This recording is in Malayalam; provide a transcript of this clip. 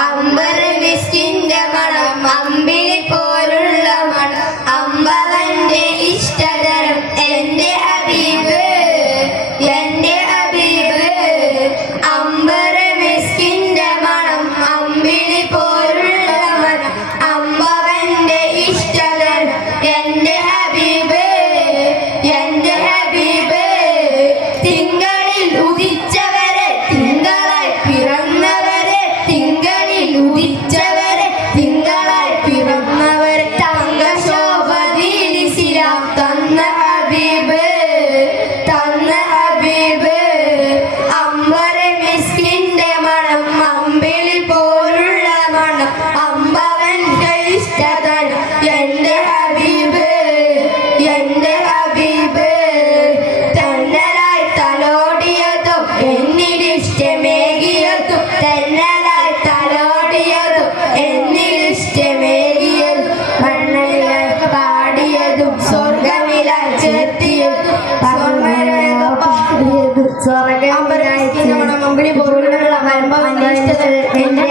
അമ്പർ മിസ്കിന്റെ മണം അമ്പിളി പോലുള്ള മണം അമ്പവന്റെ ഇഷ്ടതരം എന്റെ ഹബീബ് എന്റെ ഹബീബ് അമ്പർ മിസ്കിന്റെ മണം അമ്പിളി പോലുള്ള മണം അമ്പവന്റെ ഇഷ്ടതരം എന്റെ ഹബീബ് എന്റെ ഹബീബ് തിങ്കളിൽ ഉദിച്ചവരെ തിങ്കളായി പിറന്നവരെ തിങ്കളിൽ ഉദിച്ചവരെ തിങ്കളായി പിറന്നവരെ തങ്കശോഭീലിസിലാം തന്ന ഹബീബ് അമ്പര മിസ്കിന്റെ മണം അമ്പിളി പോലുള്ള മണം അമ്പവന്റെ ഇഷ്ടതൻ എന്റെ ഹബീബ് എന്റെ ഹബീബ് തന്നലായി തലോടിയതും എന്നിലിഷ്ടമേകിയതും തന്നലായി തലോടിയതും എന്നിലിഷ്ടമേകിയതും മണ്ണിലായി പാടിയതും സ്വർഗമിലായി ചേർത്തിയതും സ്വർഗം അമ്പരി പോലുള്ള അമ്പവന്റെ ഇഷ്ടതൻ എന്റെ